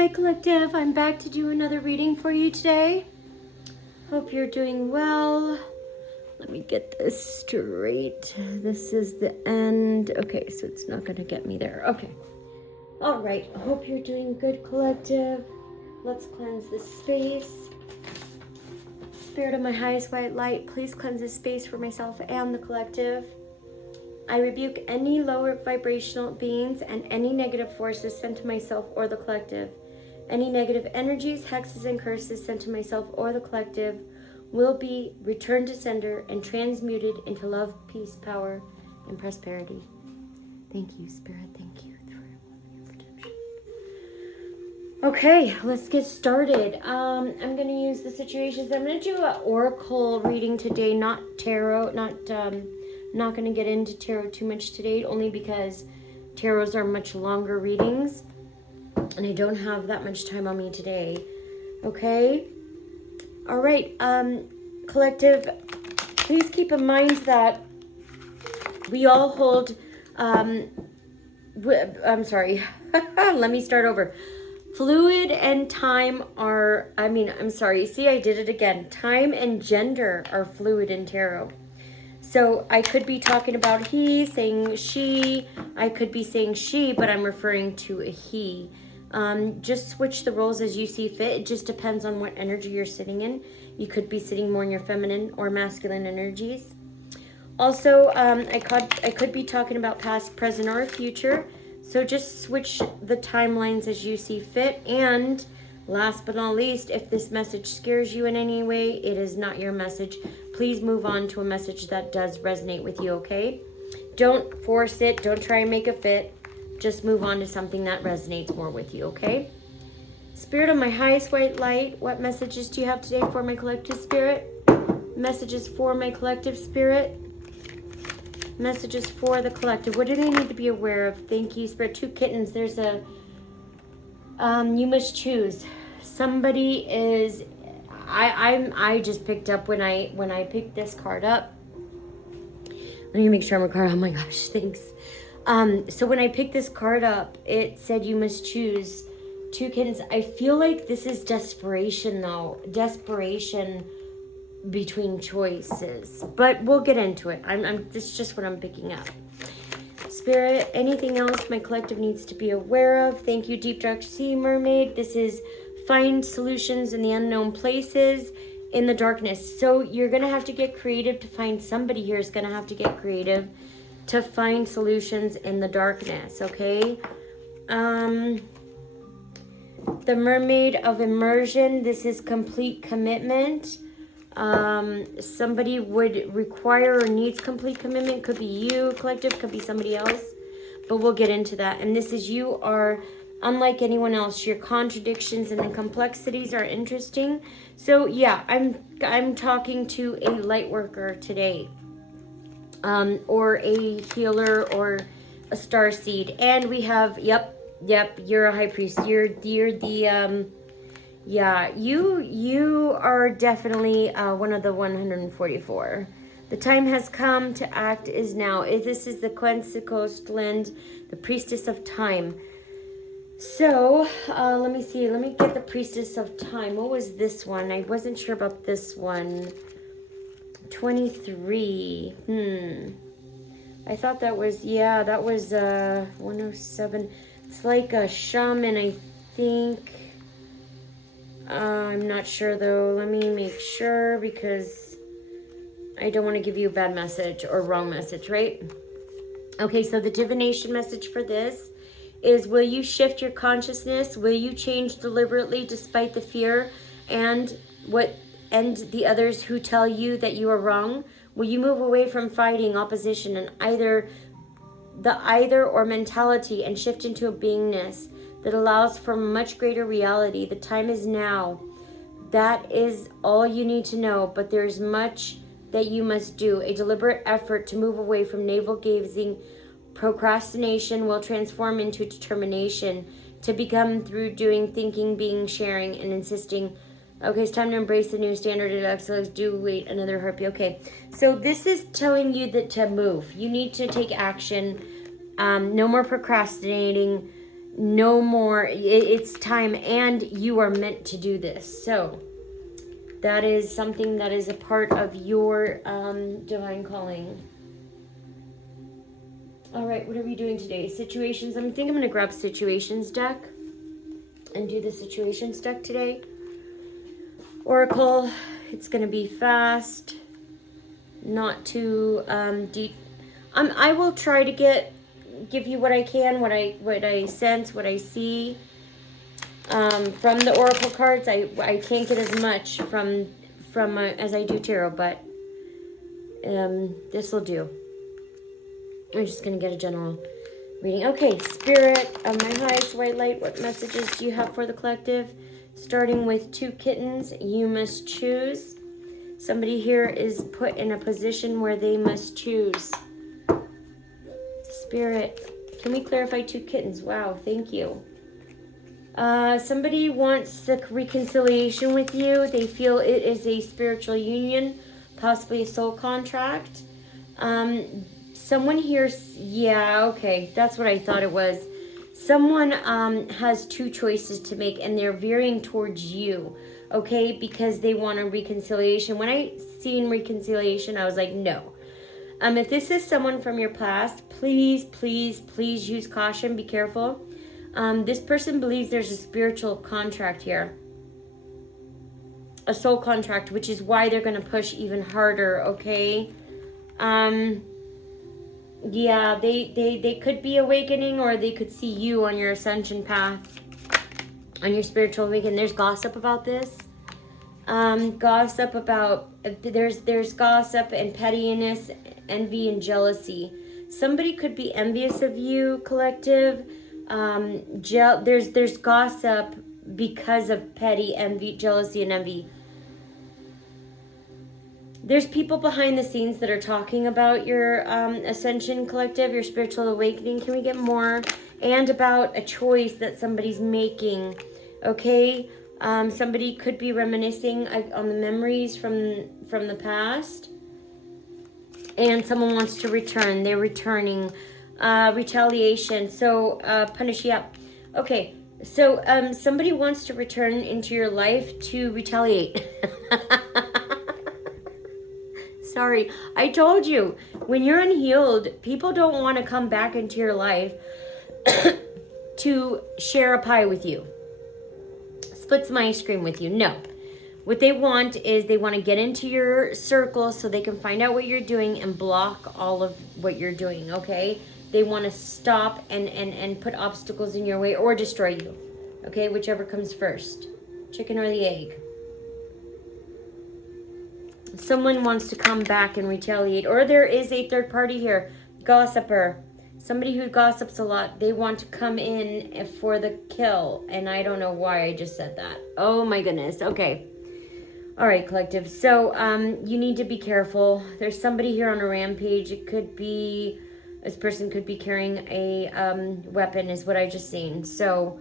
Hi Collective, I'm back to do another reading for you today. Hope you're doing well. Let me get this straight. This is the end. Okay, so it's not going to get me there. Okay. All right, hope you're doing good, Collective. Let's cleanse this space. Spirit of my highest white light, please cleanse this space for myself and the Collective. I rebuke any lower vibrational beings and any negative forces sent to myself or the Collective. Any negative energies, hexes, and curses sent to myself or the Collective will be returned to sender and transmuted into love, peace, power, and prosperity. Thank you, Spirit. Thank you for your protection. Okay, let's get started. I'm going to use the situations. I'm going to do an oracle reading today, not tarot. Not going to get into tarot too much today, only because tarots are much longer readings. And I don't have that much time on me today. Okay? All right. Collective, please keep in mind that we all hold... I'm sorry. Let me start over. Fluid and time are... See, I did it again. Time and gender are fluid in tarot. So I could be talking about he, saying she. I could be saying she, but I'm referring to a he. Just switch the roles as you see fit. It just depends on what energy you're sitting in. You could be sitting more in your feminine or masculine energies. Also, I could be talking about past, present, or future. So just switch the timelines as you see fit. And last but not least, if this message scares you in any way, it is not your message. Please move on to a message that does resonate with you, okay? Don't force it. Don't try and make it fit. Just move on to something that resonates more with you, okay? Spirit of my highest white light, what messages do you have today for my collective spirit? Messages for my collective spirit. Messages for the collective. What do they need to be aware of? Thank you, Spirit. 2 kittens. There's a... you must choose. Somebody is... I just picked up when I picked this card up. Let me make sure I'm recording. Oh my gosh, thanks. So when I picked this card up, it said you must choose 2 kittens. I feel like this is desperation, though. Desperation between choices. But we'll get into it. This is just what I'm picking up. Spirit, anything else my collective needs to be aware of? Thank you, Deep Dark Sea Mermaid. This is find solutions in the unknown places, in the darkness. So you're going to have to get creative to find somebody here is going to have to get creative to find solutions in the darkness, okay? The Mermaid of Immersion, this is complete commitment. Somebody would require or needs complete commitment. Could be you, collective, could be somebody else. But we'll get into that. And this is you are unlike anyone else. Your contradictions and the complexities are interesting. So yeah, I'm talking to a light worker today. Or a healer or a starseed. And we have, yep, you're a high priest. You're the, yeah, you are definitely one of the 144. The time has come to act is now. This is the Quetzalcoatl, the priestess of time. So, let me see. Let me get the priestess of time. What was this one? I wasn't sure about this one. 23. I thought that was, that was 107. It's like a shaman, I think. I'm not sure though. Let me make sure because I don't want to give you a bad message or wrong message, right? Okay, so the divination message for this is, will you shift your consciousness? Will you change deliberately despite the fear and the others who tell you that you are wrong? Will you move away from fighting opposition and either or mentality and shift into a beingness that allows for much greater reality? The time is now. That is all you need to know, but there's much that you must do. A deliberate effort to move away from navel-gazing. Procrastination will transform into determination to become through doing, thinking, being, sharing, and insisting. Okay, it's time to embrace the new standard of excellence. Do wait another heartbeat. Okay, so this is telling you that to move. You need to take action. No more procrastinating. No more. It's time, and you are meant to do this. So that is something that is a part of your divine calling. All right, what are we doing today? Situations. I think I'm going to grab situations deck and do the situations deck today. Oracle, it's going to be fast, not too deep. I will try to give you what I can, what I sense, what I see from the oracle cards. I can't get as much from as I do tarot, but this will do. I'm just gonna get a general reading. Okay, Spirit of my highest white light, what messages do you have for the collective? Starting with 2 kittens, you must choose. Somebody here is put in a position where they must choose. Spirit, can we clarify 2 kittens? Wow, thank you. Somebody wants a reconciliation with you. They feel it is a spiritual union, possibly a soul contract. Someone here, yeah, okay, that's what I thought it was. Someone has 2 choices to make, and they're veering towards you, okay, because they want a reconciliation. When I seen reconciliation, I was like, no. If this is someone from your past, please, please, please use caution. Be careful. This person believes there's a spiritual contract here. A soul contract, which is why they're going to push even harder, okay? Yeah, they could be awakening, or they could see you on your ascension path, on your spiritual awakening. There's gossip about this. Gossip about, there's gossip and pettiness, envy and jealousy. Somebody could be envious of you, collective. There's gossip because of petty envy, jealousy, and envy. There's people behind the scenes that are talking about your ascension, collective, your spiritual awakening. Can we get more? And about a choice that somebody's making, okay? Somebody could be reminiscing on the memories from the past. And someone wants to return. They're returning. Retaliation. So, punish, yeah. Okay, so somebody wants to return into your life to retaliate. Sorry, I told you, when you're unhealed, people don't want to come back into your life to share a pie with you. Split some ice cream with you. No. What they want is they want to get into your circle so they can find out what you're doing and block all of what you're doing, okay? They want to stop and put obstacles in your way or destroy you, okay? Whichever comes first, chicken or the egg. Someone wants to come back and retaliate, or there is a third party here, gossiper. Somebody who gossips a lot, they want to come in for the kill, and I don't know why I just said that. Oh my goodness, okay. All right, collective, so you need to be careful. There's somebody here on a rampage. It could be, this person could be carrying a weapon is what I just seen. So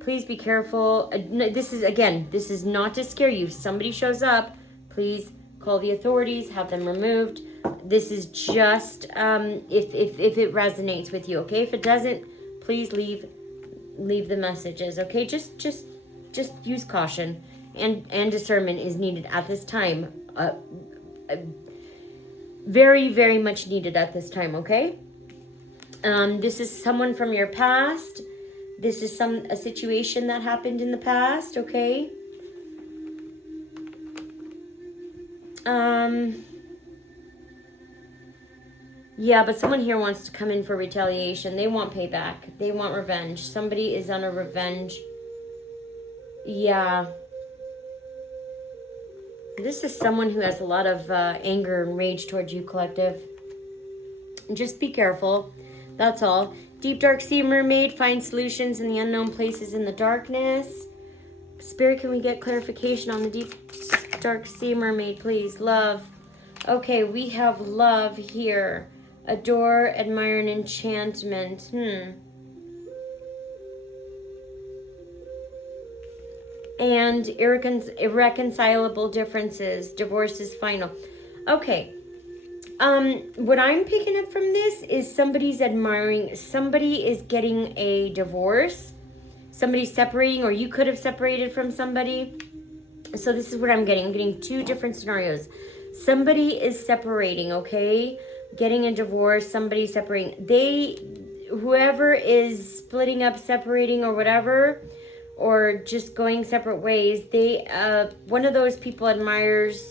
please be careful. This is not to scare you. If somebody shows up, please call the authorities, have them removed. This is just if it resonates with you, okay? If it doesn't, please leave the messages, okay? Just use caution, and discernment is needed at this time. Very, very much needed at this time, okay? This is someone from your past. This is a situation that happened in the past, okay? Yeah, but someone here wants to come in for retaliation. They want payback. They want revenge. Somebody is on a revenge. Yeah. This is someone who has a lot of anger and rage towards you, collective. Just be careful. That's all. Deep dark sea mermaid, find solutions in the unknown places in the darkness. Spirit, can we get clarification on the deep dark sea mermaid, please? Love. Okay, we have love here. Adore, admire, and enchantment. And irreconcilable differences. Divorce is final. Okay. What I'm picking up from this is somebody's admiring, somebody is getting a divorce. Somebody's separating, or you could have separated from somebody. So this is what I'm getting. I'm getting two different scenarios. Somebody is separating, okay? Getting a divorce, somebody separating. Whoever is splitting up, separating, or whatever, or just going separate ways, one of those people admires,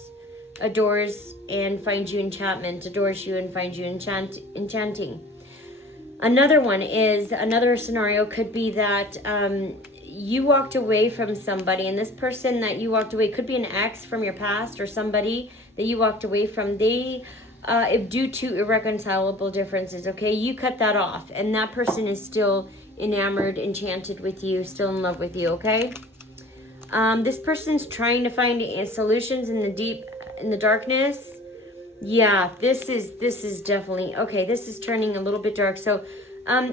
adores, and finds you enchantment, adores you and finds you enchanting. Another scenario could be that you walked away from somebody, and this person that you walked away could be an ex from your past, or somebody that you walked away from. Due to irreconcilable differences, okay, you cut that off, and that person is still enamored, enchanted with you, still in love with you, okay? This person's trying to find solutions in the darkness. Yeah, this is definitely, okay, this is turning a little bit dark. So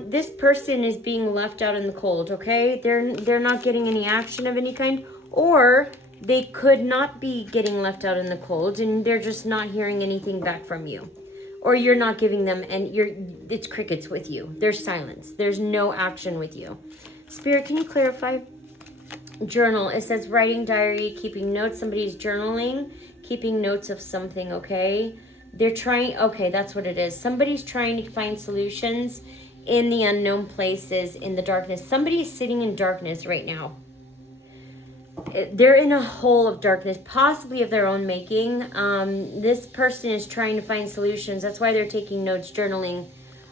this person is being left out in the cold, okay? They're not getting any action of any kind, or they could not be getting left out in the cold, and they're just not hearing anything back from you. Or you're not giving them, and it's crickets with you. There's silence. There's no action with you. Spirit, can you clarify? Journal. It says writing, diary, keeping notes. Somebody's journaling, keeping notes of something, okay? They're trying, okay, that's what it is. Somebody's trying to find solutions in the unknown places, in the darkness. Somebody is sitting in darkness right now. They're in a hole of darkness, possibly of their own making. This person is trying to find solutions. That's why they're taking notes, journaling,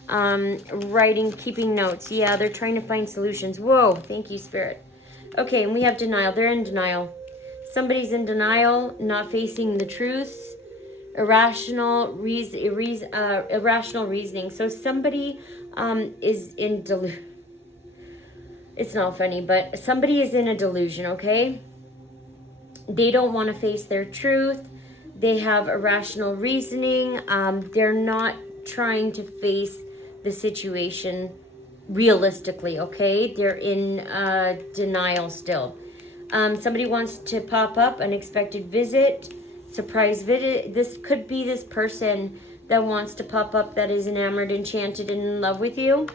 writing, keeping notes. Yeah, they're trying to find solutions. Whoa, thank you, Spirit. Okay, and we have denial. They're in denial. Somebody's in denial, not facing the truths, irrational reasoning. So somebody is in delusion. It's not funny, but somebody is in a delusion, okay? They don't want to face their truth. They have irrational reasoning. They're not trying to face the situation realistically, okay? They're in denial still. Somebody wants to pop up, unexpected visit, surprise visit. This could be this person that wants to pop up that is enamored, enchanted, and in love with you,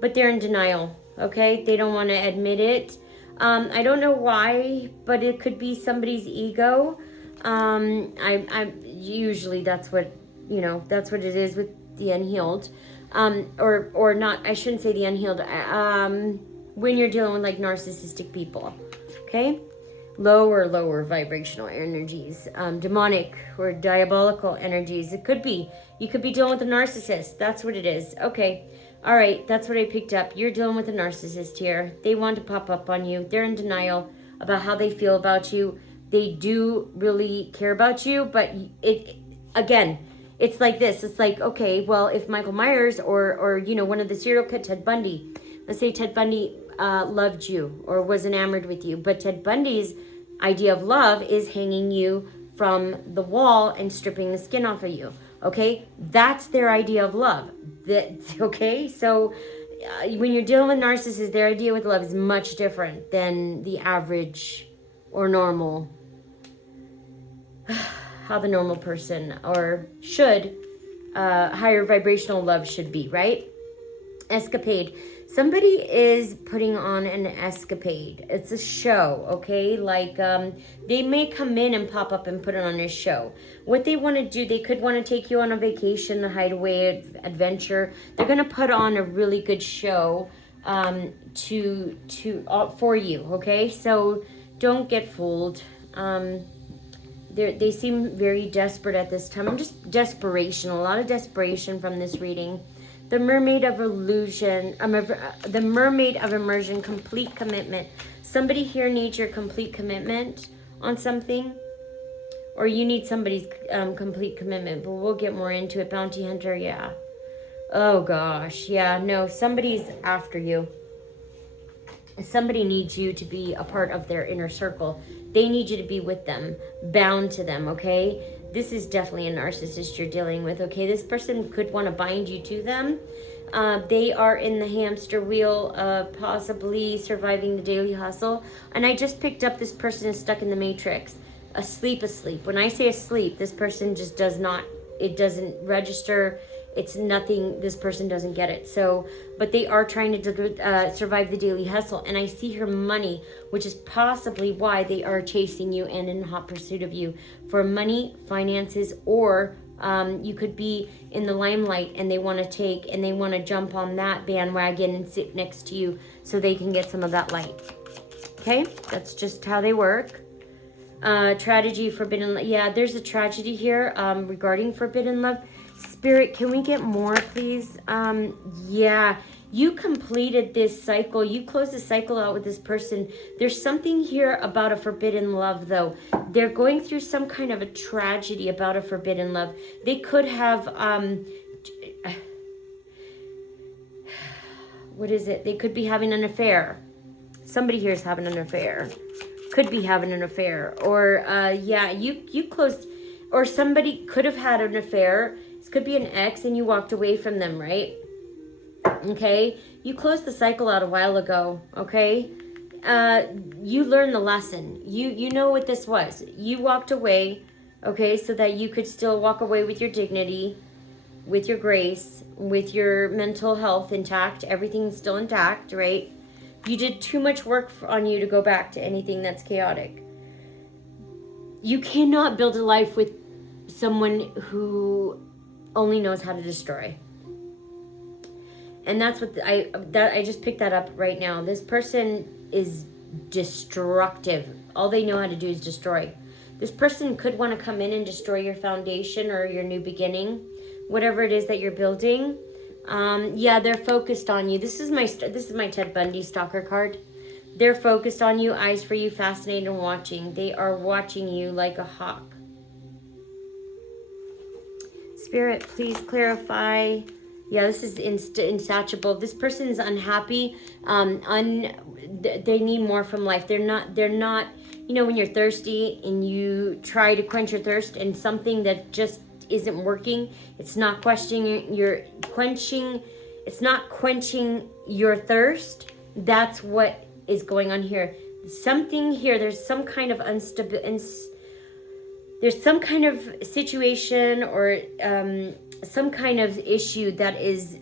but they're in denial. Okay, they don't want to admit it. I don't know why, but it could be somebody's ego. I usually that's what it is with the unhealed, or not. I shouldn't say the unhealed. When you're dealing with like narcissistic people, okay, lower vibrational energies, demonic or diabolical energies. It could be you could be dealing with a narcissist. That's what it is. Okay. All right, that's what I picked up. You're dealing with a narcissist here. They want to pop up on you. They're in denial about how they feel about you. They do really care about you, but it's like this. It's like, okay, well, if Michael Myers or one of the serial killers, Ted Bundy, let's say Ted Bundy loved you or was enamored with you, but Ted Bundy's idea of love is hanging you from the wall and stripping the skin off of you. Okay, that's their idea of love. Okay, so when you're dealing with narcissists, their idea with love is much different than the average or normal, how the normal person or should, higher vibrational love should be, right? Escapade. Somebody is putting on an escapade. It's a show, okay? Like, they may come in and pop up and put it on a show. What they want to do, they could want to take you on a vacation, a hideaway adventure. They're going to put on a really good show for you, okay? So don't get fooled. They seem very desperate at this time. I'm just desperation, a lot of desperation from this reading. The Mermaid of Illusion, the Mermaid of Immersion, complete commitment. Somebody here needs your complete commitment on something, or you need somebody's complete commitment, but we'll get more into it. Bounty Hunter, yeah. Oh gosh, yeah, no, somebody's after you. Somebody needs you to be a part of their inner circle. They need you to be with them, bound to them, okay? This is definitely a narcissist you're dealing with, okay? This person could want to bind you to them. They are in the hamster wheel, possibly surviving the daily hustle. And I just picked up this person is stuck in the matrix. Asleep. When I say asleep, this person just does not, it doesn't register it's nothing, this person doesn't get it. So, but they are trying to survive the daily hustle. And I see here money, which is possibly why they are chasing you and in hot pursuit of you for money, finances, or you could be in the limelight and they want to jump on that bandwagon and sit next to you so they can get some of that light. Okay, that's just how they work. Tragedy, forbidden love. Yeah, there's a tragedy here regarding forbidden love. Spirit, can we get more, please? Yeah, you completed this cycle. You closed the cycle out with this person. There's something here about a forbidden love, though. They're going through some kind of a tragedy about a forbidden love. They could have, what is it? They could be having an affair. Somebody here is having an affair. Could be having an affair. Or, yeah, you closed, or somebody could have had an affair. This could be an ex and you walked away from them, right? Okay? You closed the cycle out a while ago, okay? You learned the lesson. You know what this was. You walked away, okay, so that you could still walk away with your dignity, with your grace, with your mental health intact. Everything's still intact, right? You did too much work on you to go back to anything that's chaotic. You cannot build a life with someone who only knows how to destroy. And that's what I just picked that up right now. This person is destructive. All they know how to do is destroy. This person could want to come in and destroy your foundation or your new beginning, whatever it is that you're building. Yeah, they're focused on you. This is my Ted Bundy stalker card. They're focused on you, eyes for you, fascinated and watching. They are watching you like a hawk. Spirit, please clarify. Yeah, this is insatiable. This person is unhappy. They need more from life. They're not, you know, when you're thirsty and you try to quench your thirst and something that just isn't working, it's not quenching your thirst. That's what is going on here. Something here, there's some kind of there's some kind of situation or some kind of issue that is,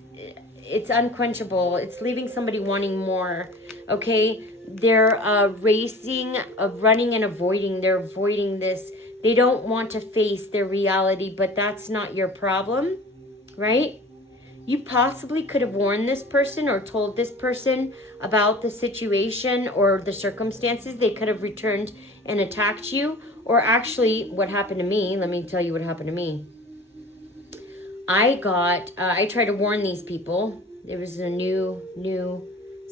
it's unquenchable. It's leaving somebody wanting more, okay? They're racing, running and avoiding. They're avoiding this. They don't want to face their reality, but that's not your problem, right? You possibly could have warned this person or told this person about the situation or the circumstances. They could have returned and attacked you. Or actually, what happened to me, let me tell you what happened to me. I tried to warn these people. There was a new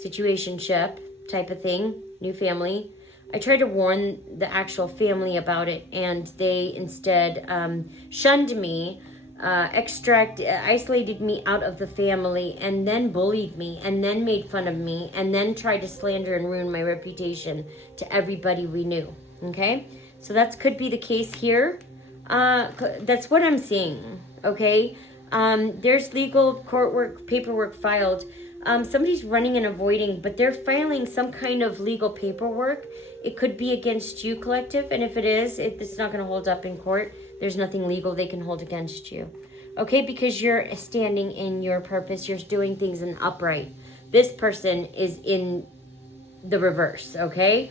situationship type of thing, new family. I tried to warn the actual family about it, and they instead shunned me, isolated me out of the family, and then bullied me, and then made fun of me, and then tried to slander and ruin my reputation to everybody we knew, okay? So that could be the case here. That's what I'm seeing, okay? There's legal court work, paperwork filed. Somebody's running and avoiding, but they're filing some kind of legal paperwork. It could be against you, collective, and if it is, it's not going to hold up in court. There's nothing legal they can hold against you, okay? Because you're standing in your purpose. You're doing things in upright. This person is in the reverse, okay?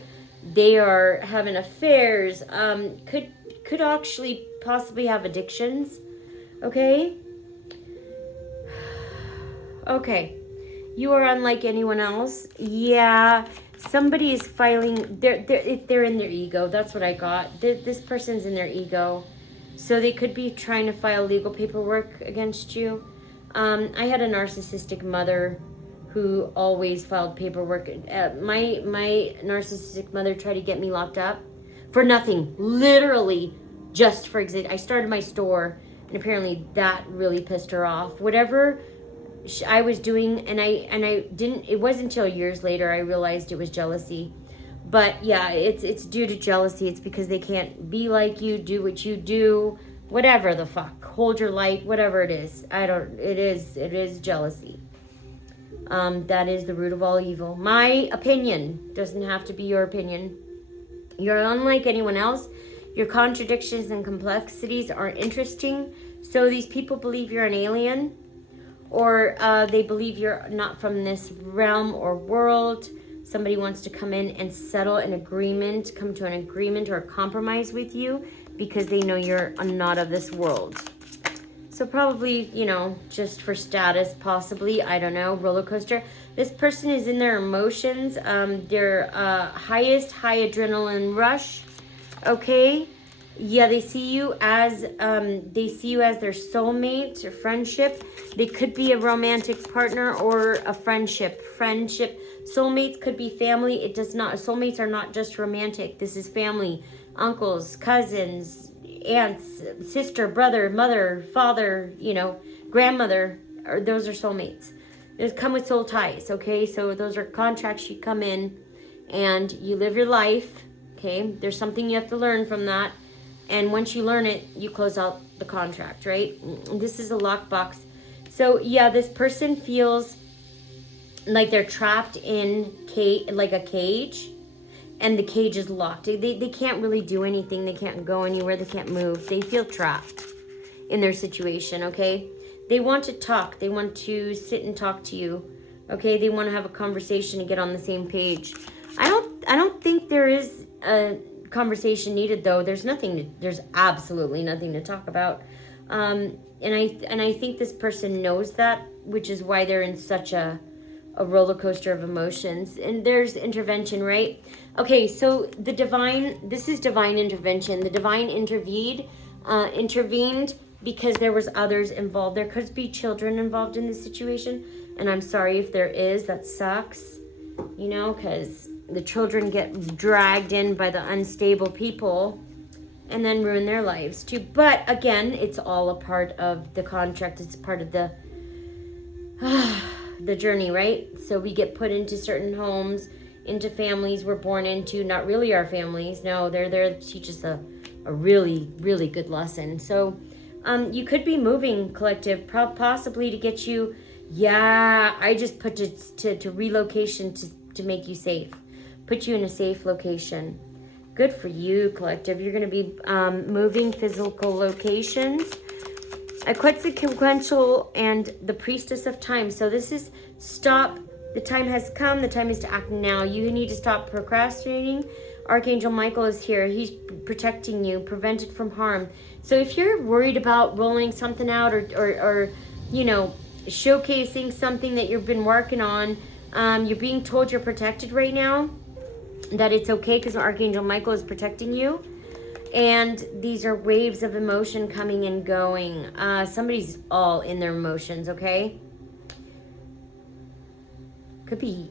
They are having affairs, could actually possibly have addictions, okay? Okay, you are unlike anyone else. Yeah, somebody is filing, they're in their ego. That's what I got. This person's in their ego. So they could be trying to file legal paperwork against you. I had a narcissistic mother who always filed paperwork. My narcissistic mother tried to get me locked up for nothing, literally just for I started my store, and apparently that really pissed her off. Whatever I was doing, and I didn't. It wasn't until years later I realized it was jealousy. But yeah, it's due to jealousy. It's because they can't be like you, do what you do, whatever the fuck, hold your light, whatever it is. It is jealousy. That is the root of all evil. My opinion doesn't have to be your opinion. You're unlike anyone else. Your contradictions and complexities are interesting. So these people believe you're an alien, or they believe you're not from this realm or world. Somebody wants to come in and settle an agreement, come to an agreement or a compromise with you because they know you're not of this world. So probably, you know, just for status, possibly, I don't know, roller coaster. This person is in their emotions, their highest high adrenaline rush, okay? Yeah, they see you as their soulmate or friendship. They could be a romantic partner or a friendship. Soulmates could be family. It does not. Soulmates are not just romantic. This is family, uncles, cousins, aunts, sister, brother, mother, father, you know, grandmother. Or those are soulmates. Those come with soul ties. Okay, so those are contracts. You come in, and you live your life. Okay, there's something you have to learn from that. And once you learn it, you close out the contract, right? This is a lockbox. So yeah, this person feels like they're trapped in like a cage, and the cage is locked. They can't really do anything. They can't go anywhere. They can't move. They feel trapped in their situation, okay? They want to talk. They want to sit and talk to you, okay? They want to have a conversation and get on the same page. I don't think there is a conversation needed, though. There's absolutely nothing to talk about, and I think this person knows that, which is why they're in such a roller coaster of emotions. And there's intervention, right? Okay, so this is divine intervention. The divine intervened because there was others involved. There could be children involved in this situation, and I'm sorry if there is. That sucks, you know, because the children get dragged in by the unstable people and then ruin their lives too. But again, it's all a part of the contract. It's part of the journey, right? So we get put into certain homes, into families we're born into, not really our families. No, they're there to teach us a really, really good lesson. So you could be moving, collective, possibly to get you, I just put it to relocation to make you safe. Put you in a safe location. Good for you, collective. You're going to be moving physical locations. A Quetzalcoatl and the Priestess of Time. So this is stop. The time has come. The time is to act now. You need to stop procrastinating. Archangel Michael is here. He's protecting you, prevented from harm. So if you're worried about rolling something out or you know, showcasing something that you've been working on, you're being told you're protected right now, that it's okay because Archangel Michael is protecting you. And these are waves of emotion coming and going. Somebody's all in their emotions, okay? Could be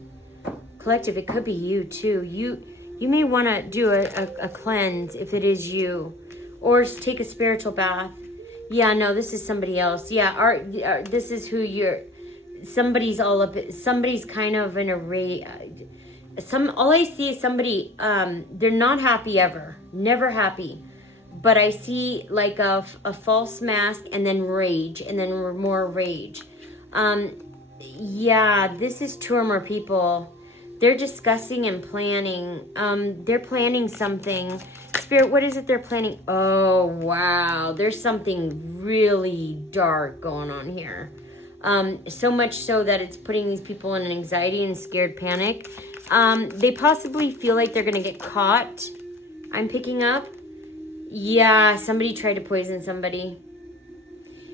collective. It could be you too. You may want to do a cleanse if it is you, or take a spiritual bath. Yeah, no, this is somebody else. Yeah, this is who you're. Somebody's all up. Somebody's kind of in a all I see is somebody, they're not happy ever, never happy, but I see like a false mask and then rage and then more rage. Yeah, this is two or more people. They're discussing and planning. They're planning something. Spirit, what is it they're planning? Oh, wow. There's something really dark going on here. So much so that it's putting these people in an anxiety and scared panic. They possibly feel like they're going to get caught. I'm picking up. Yeah, somebody tried to poison somebody.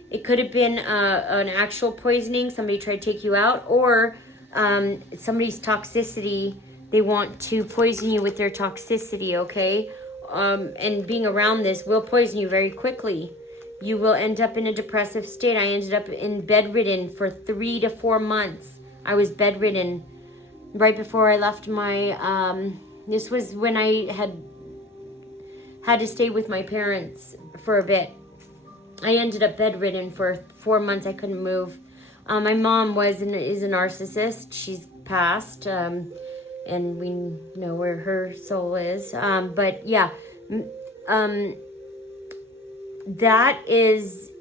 It could have been an actual poisoning. Somebody tried to take you out, or somebody's toxicity. They want to poison you with their toxicity, okay? And being around this will poison you very quickly. You will end up in a depressive state. I ended up in bedridden for 3 to 4 months. I was bedridden right before I left my, this was when I had to stay with my parents for a bit. I ended up bedridden for 4 months. I couldn't move. My mom is a narcissist. She's passed, and we know where her soul is. But yeah, that is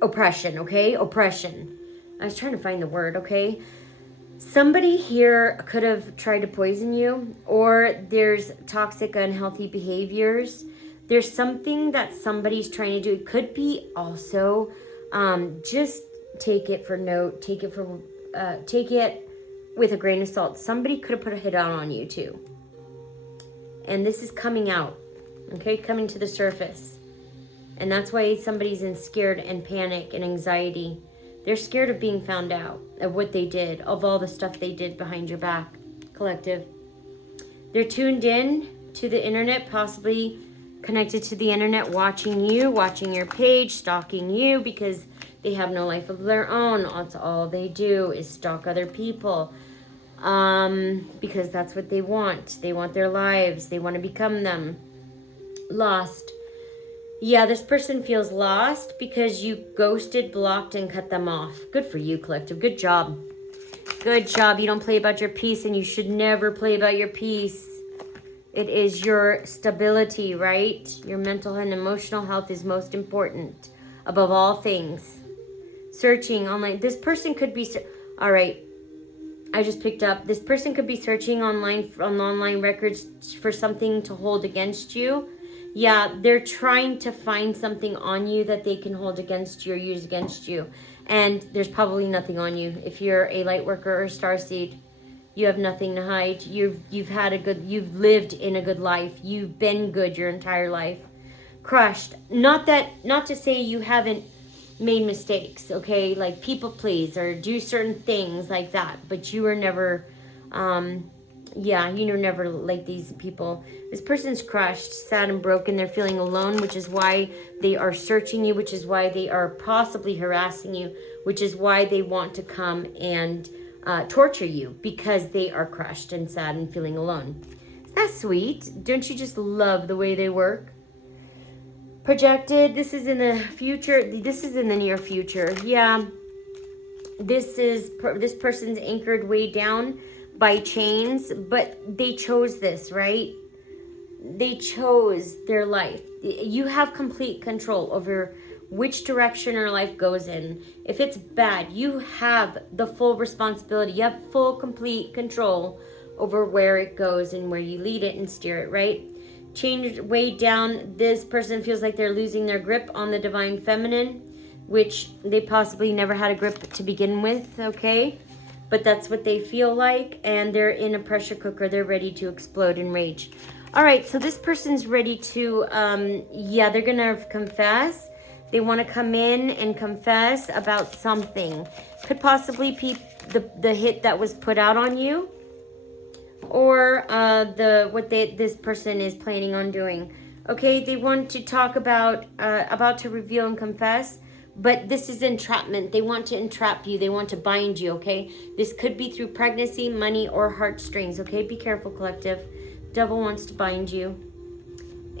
oppression, okay? Oppression. I was trying to find the word, okay? Somebody here could have tried to poison you, or there's toxic, unhealthy behaviors There's something that somebody's trying to do. It could be also, just take it for note, take it with a grain of salt. Somebody could have put a hit out on you too. And this is coming out, okay, coming to the surface. And that's why somebody's in scared and panic and anxiety. They're scared of being found out, of what they did, of all the stuff they did behind your back, collective. They're tuned in to the internet, possibly connected to the internet, watching you, watching your page, stalking you, because they have no life of their own. That's all they do is stalk other people, because that's what they want. They want their lives. They want to become them. Lost. Yeah, this person feels lost because you ghosted, blocked, and cut them off. Good for you, collective. Good job. Good job. You don't play about your peace, and you should never play about your peace. It is your stability, right? Your mental and emotional health is most important above all things. Searching online. This person could be... All right. I just picked up. This person could be searching online on online records for something to hold against you. Yeah, they're trying to find something on you that they can hold against you or use against you. And there's probably nothing on you. If you're a light worker or starseed, you have nothing to hide. You've lived in a good life. You've been good your entire life. Crushed. Not to say you haven't made mistakes, okay? Like people please or do certain things like that. But you were never, you were never like these people. This person's crushed, sad, and broken. They're feeling alone, which is why they are searching you, which is why they are possibly harassing you, which is why they want to come and torture you, because they are crushed and sad and feeling alone. Isn't that sweet? Don't you just love the way they work? Projected. This is in the future. This is in the near future. Yeah. This person's anchored way down by chains, but they chose this, right? They chose their life. You have complete control over which direction your life goes in. If it's bad, you have the full responsibility. You have full, complete control over where it goes and where you lead it and steer it, right? Change way down. This person feels like they're losing their grip on the divine feminine, which they possibly never had a grip to begin with, okay? But that's what they feel like, and they're in a pressure cooker. They're ready to explode in rage. All right, so this person's ready to, they're going to confess. They want to come in and confess about something. Could possibly be the hit that was put out on you, or this person is planning on doing. Okay, they want to talk about to reveal and confess, but this is entrapment. They want to entrap you. They want to bind you, okay? This could be through pregnancy, money, or heartstrings, okay? Be careful, collective. Devil wants to bind you.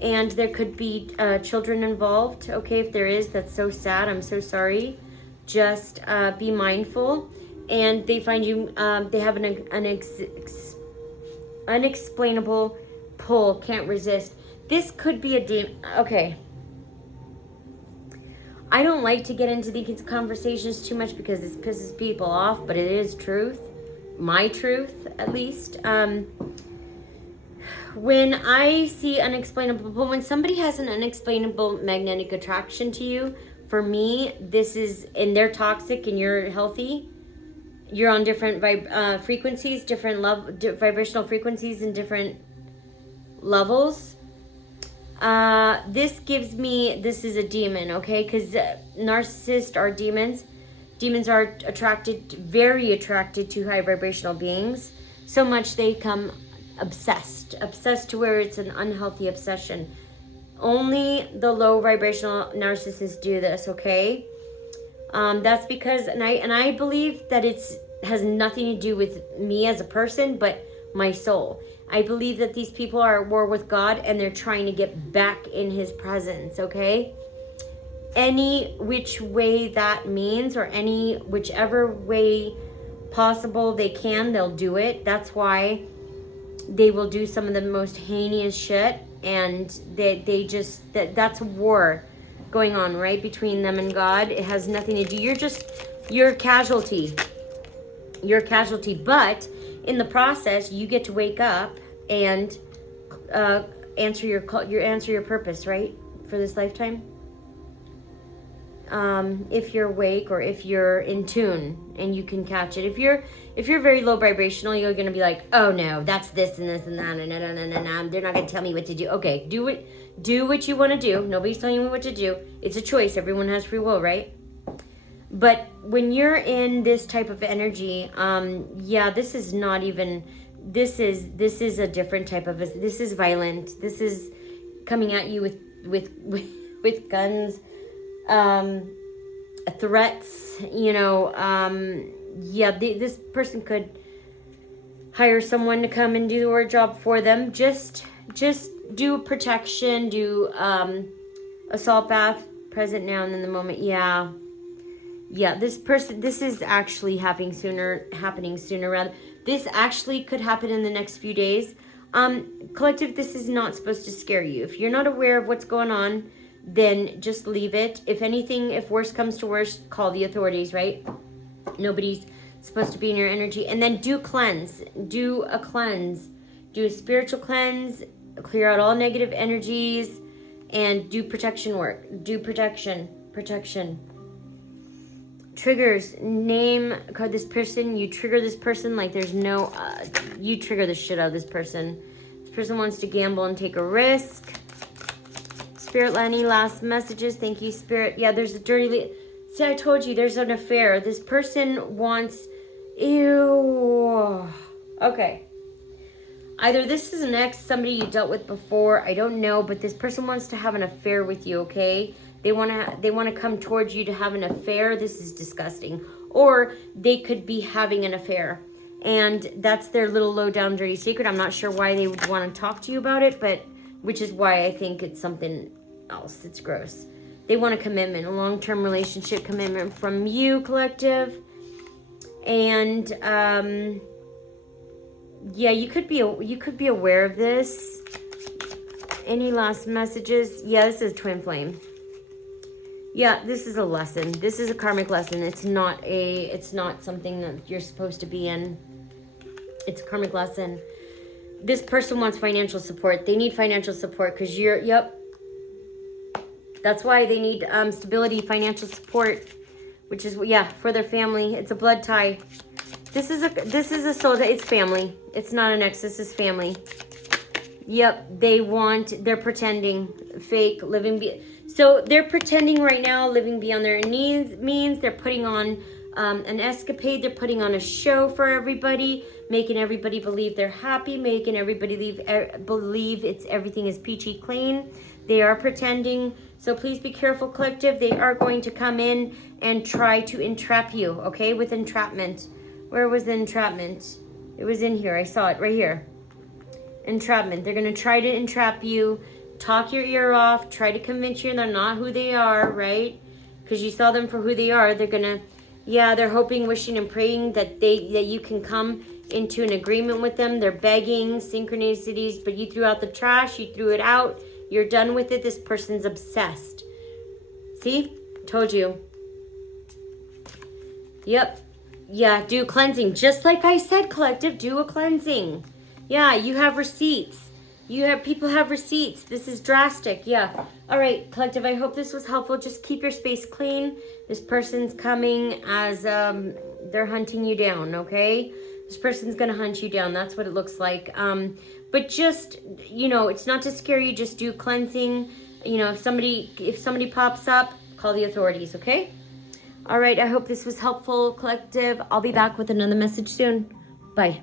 And there could be children involved, okay? If there is, that's so sad. I'm so sorry. Just be mindful. And they find you, they have an unexplainable pull, can't resist. This could be a demon. Okay. I don't like to get into these conversations too much because this pisses people off, but it is truth. My truth, at least. When I see unexplainable, but when somebody has an unexplainable magnetic attraction to you, for me, this is, and they're toxic and you're healthy, you're on different frequencies, different vibrational frequencies and different levels. This gives me, this is a demon, okay? Because narcissists are demons. Demons are very attracted to high vibrational beings. So much they become obsessed to where it's an unhealthy obsession. Only the low vibrational narcissists do this, okay? That's because, and I believe that has nothing to do with me as a person, but my soul. I believe that these people are at war with God and they're trying to get back in his presence, okay? Any which way that means, or whichever way possible they can, they'll do it. That's why they will do some of the most heinous shit, and that's a war going on right between them and God. It has nothing to do. You're a casualty. You're a casualty, but in the process, you get to wake up and answer your call, answer your purpose, right? For this lifetime. If you're awake or if you're in tune and you can catch it. If you're very low vibrational, you're gonna be like, oh no, that's this and this and that, and they're not gonna tell me what to do. Okay, do what you want to do. Nobody's telling you what to do. It's a choice. Everyone has free will, right? But when you're in this type of energy, yeah, this is not even. This is a different type of. This is violent. This is coming at you with guns. Threats, this person could hire someone to come and do the work job for them. Just do protection, do assault bath, present now and in the moment. Yeah, this is actually happening sooner rather. This actually could happen in the next few days. Collective, this is not supposed to scare you. If you're not aware of what's going on, then just leave it. If anything, if worse comes to worse, call the authorities, right? Nobody's supposed to be in your energy. And then do a cleanse. Do a spiritual cleanse. Clear out all negative energies. And do protection work. Do protection. Triggers. Name this person. You trigger this person like there's no... you trigger the shit out of this person. This person wants to gamble and take a risk. Spirit, Lenny, last messages. Thank you, Spirit. Yeah, there's a dirty... See, I told you, there's an affair. This person wants... Ew. Okay. Either this is an ex, somebody you dealt with before. I don't know, but this person wants to have an affair with you, okay? They want to come towards you to have an affair. This is disgusting. Or they could be having an affair. And that's their little low-down dirty secret. I'm not sure why they would want to talk to you about it, but... Which is why I think it's something else. It's gross. They want a commitment, a long-term relationship commitment from you, collective. And yeah, you could be aware of this. Any last messages? Yeah, this is twin flame. Yeah, this is a lesson. This is a karmic lesson. It's not something that you're supposed to be in. It's a karmic lesson. This person wants financial support. They need financial support because that's why they need stability, financial support, which is, for their family. It's a blood tie. This is a soul that it's family. It's not an ex. This is family. Yep, they're pretending, fake, so they're pretending right now, living beyond their needs means they're putting on an escapade. They're putting on a show for everybody, making everybody believe they're happy, making everybody believe everything is peachy clean. They are pretending. So please be careful, collective. They are going to come in and try to entrap you, okay, with entrapment. Where was the entrapment? It was in here. I saw it right here. Entrapment. They're going to try to entrap you, talk your ear off, try to convince you they're not who they are, right? Because you saw them for who they are. They're going to... Yeah, they're hoping, wishing, and praying that you can come into an agreement with them. They're begging, synchronicities, but you threw out the trash. You threw it out. You're done with it. This person's obsessed. See? Told you. Yep. Yeah, do cleansing. Just like I said, collective, do a cleansing. Yeah, you have receipts. People have receipts. This is drastic. Yeah. All right, collective, I hope this was helpful. Just keep your space clean. This person's coming as they're hunting you down, okay? This person's going to hunt you down. That's what it looks like. But just, it's not to scare you. Just do cleansing. If somebody pops up, call the authorities, okay? All right, I hope this was helpful, collective. I'll be back with another message soon. Bye.